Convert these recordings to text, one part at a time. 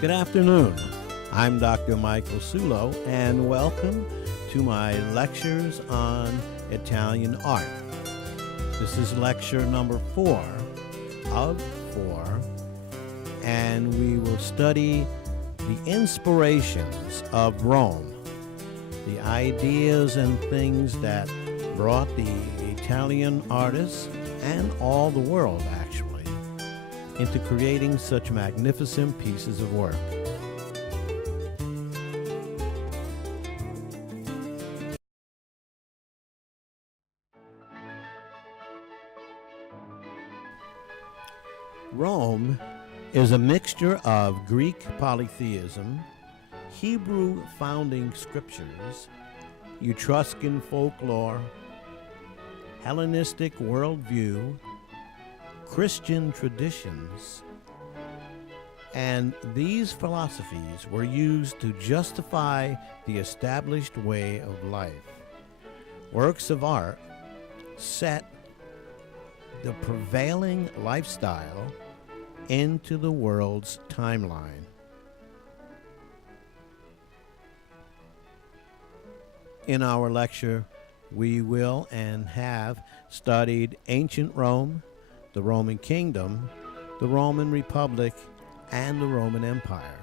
Good afternoon. I'm Dr. Michael Sulo, and welcome to my lectures on Italian art. This is lecture number 4 of 4, and we will study the inspirations of Rome, the ideas and things that brought the Italian artists and all the world actually into creating such magnificent pieces of work. Rome is a mixture of Greek polytheism, Hebrew founding scriptures, Etruscan folklore, Hellenistic worldview, Christian traditions, and these philosophies were used to justify the established way of life. Works of art set the prevailing lifestyle into the world's timeline. In our lecture, we will and have studied ancient Rome, the Roman Kingdom, the Roman Republic, and the Roman Empire.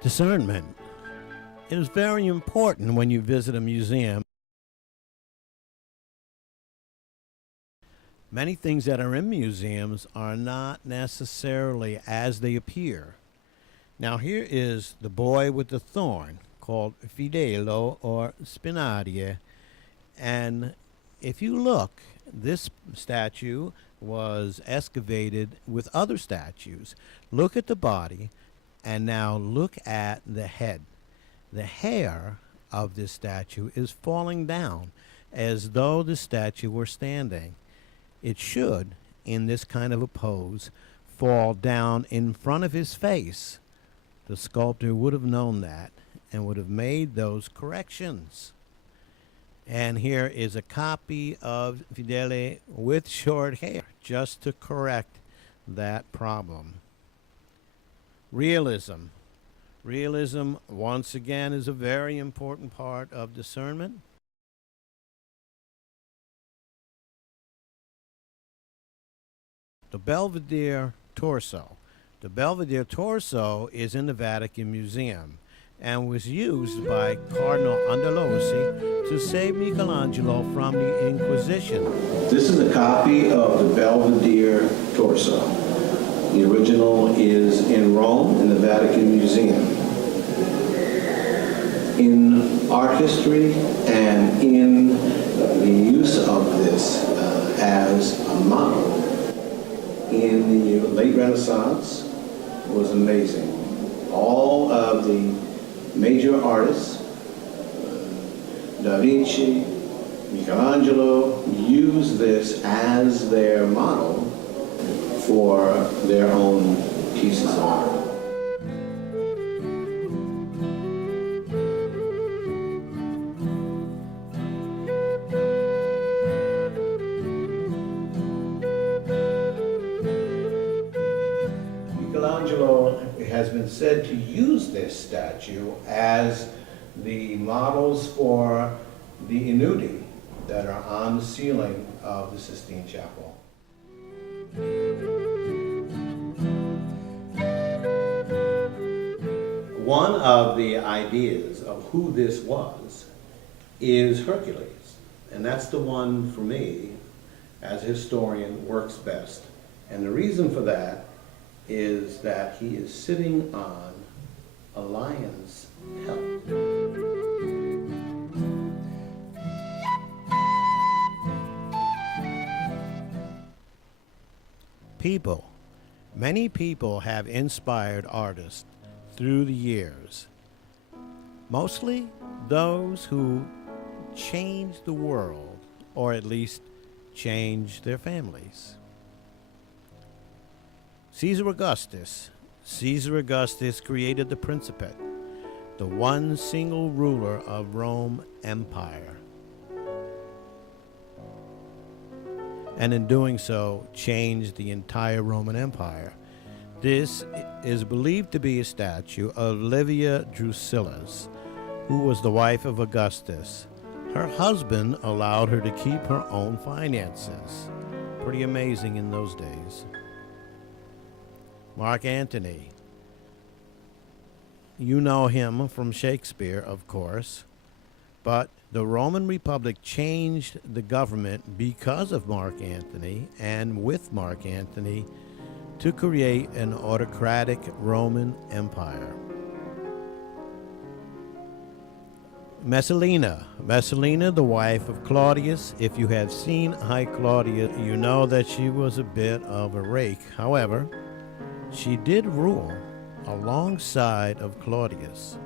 Discernment. It is very important when you visit a museum. Many things that are in museums are not necessarily as they appear. Now here is the boy with the thorn, called Fidelo or Spinaria, and if you look, this statue was excavated with other statues. Look at the body, and now look at the head. The hair of this statue is falling down as though the statue were standing. It should, in this kind of a pose, fall down in front of his face. The sculptor would have known that and would have made those corrections. And here is a copy of Fidele with short hair, just to correct that problem. Realism. Realism, once again, is a very important part of discernment. The Belvedere torso. The Belvedere torso is in the Vatican Museum and was used by Cardinal Andalosi to save Michelangelo from the Inquisition. This is a copy of the Belvedere torso. The original is in Rome in the Vatican Museum. In art history and in the use of this as a model in the late Renaissance was amazing. All of the major artists, Da Vinci, Michelangelo, used this as their model for their own pieces of art. Michelangelo has been said to use this statue as the models for the Inuti that are on the ceiling of the Sistine Chapel. One of the ideas of who this was is Hercules, and that's the one for me, as a historian, works best. And the reason for that is that he is sitting on a lion's pelt. People. Many people have inspired artists through the years. Mostly those who changed the world, or at least change their families. Caesar Augustus. Caesar Augustus created the Principate, the one single ruler of Rome Empire. And in doing so, changed the entire Roman Empire. This is believed to be a statue of Livia Drusilla, who was the wife of Augustus. Her husband allowed her to keep her own finances. Pretty amazing in those days. Mark Antony. You know him from Shakespeare, of course, but the Roman Republic changed the government because of Mark Antony and with Mark Antony to create an autocratic Roman Empire. Messalina. Messalina, the wife of Claudius. If you have seen High Claudia, you know that she was a bit of a rake. However, she did rule alongside of Claudius.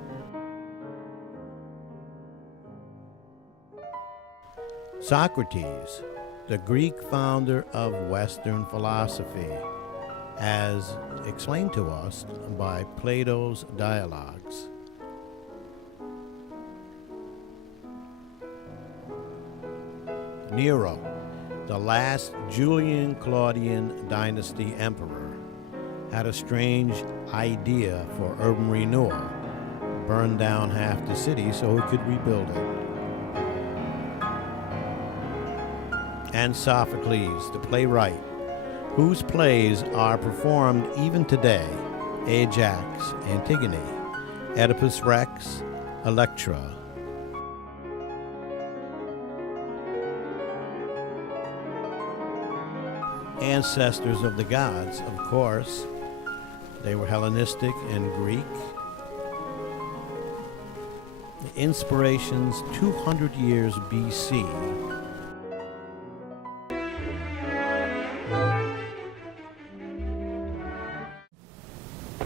Socrates, the Greek founder of Western philosophy, as explained to us by Plato's Dialogues. Nero, the last Julian-Claudian dynasty emperor, had a strange idea for urban renewal, burned down half the city so he could rebuild it. And Sophocles, the playwright, whose plays are performed even today: Ajax, Antigone, Oedipus Rex, Electra. Ancestors of the gods, of course. They were Hellenistic and Greek. The inspirations 200 years BC.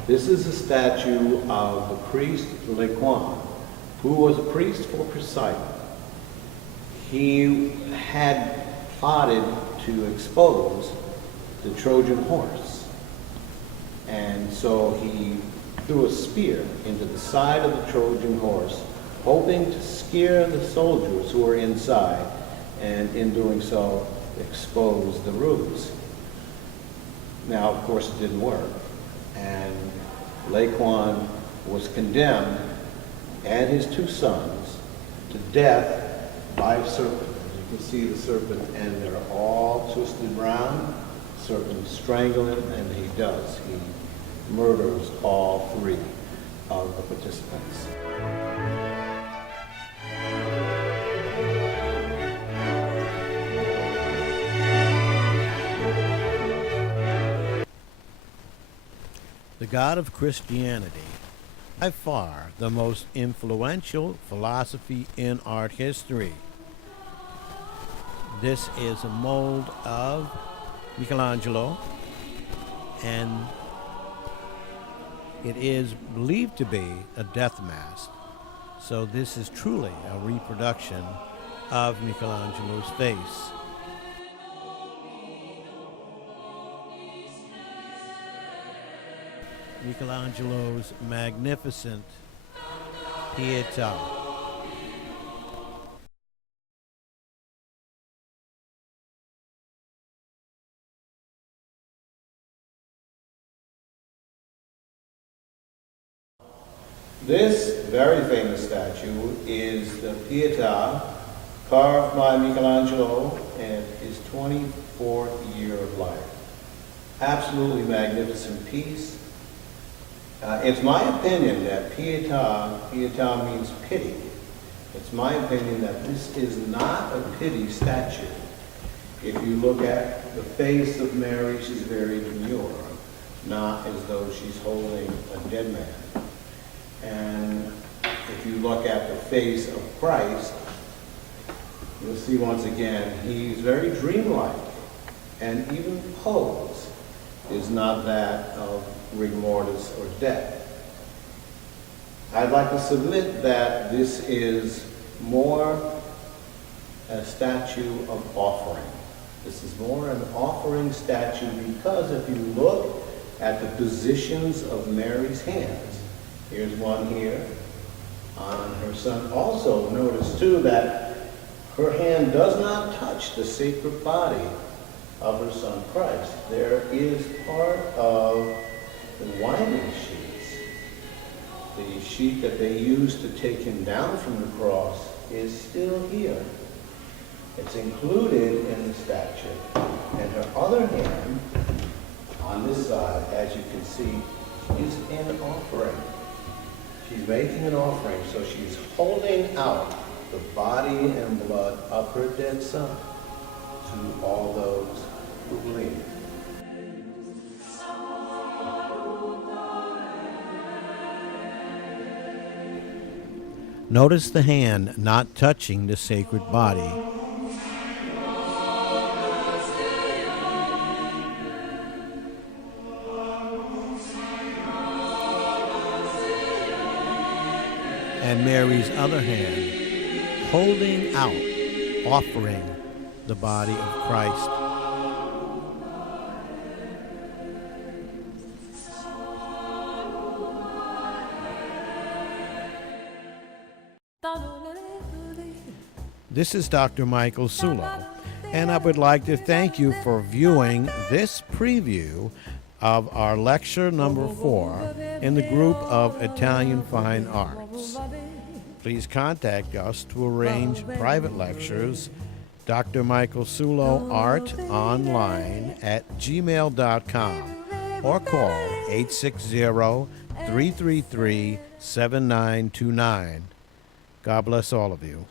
This is a statue of the priest Laocoon, who was a priest for Poseidon. He had plotted to expose the Trojan horse, and so he threw a spear into the side of the Trojan horse, hoping to scare the soldiers who were inside, and in doing so, expose the ruse. Now, of course, it didn't work, and Laocoon was condemned, and his two sons, to death by a serpent. You can see the serpent, and they're all twisted round. The serpent strangling him, and he does. He murders all three of the participants. The God of Christianity, by far the most influential philosophy in art history. This is a mold of Michelangelo, and it is believed to be a death mask. So this is truly a reproduction of Michelangelo's face. Michelangelo's magnificent Pietà. This very famous statue is the Pietà, carved by Michelangelo in his 24th year of life. Absolutely magnificent piece. It's my opinion that Pietà means pity. It's my opinion that this is not a pity statue. If you look at the face of Mary, she's very demure, not as though she's holding a dead man. And if you look at the face of Christ, you'll see once again, he's very dreamlike. And even pose is not that of rigor mortis or death. I'd like to submit that this is more a statue of offering This is more an offering statue because if you look at the positions of Mary's hands, here's one here on her son. Also notice too that her hand does not touch the sacred body of her son Christ. There is part of the winding sheets. The sheet that they used to take him down from the cross is still here. It's included in the statue. And her other hand, on this side, as you can see, is an offering. She's making an offering, so she's holding out the body and blood of her dead son to all those who believe. Notice the hand not touching the sacred body. And Mary's other hand holding out, offering the body of Christ. This is Dr. Michael Sulo, and I would like to thank you for viewing this preview of our lecture number 4 in the group of Italian Fine Arts. Please contact us to arrange private lectures. Dr. Michael Sulo Art Online at gmail.com or call 860-333-7929. God bless all of you.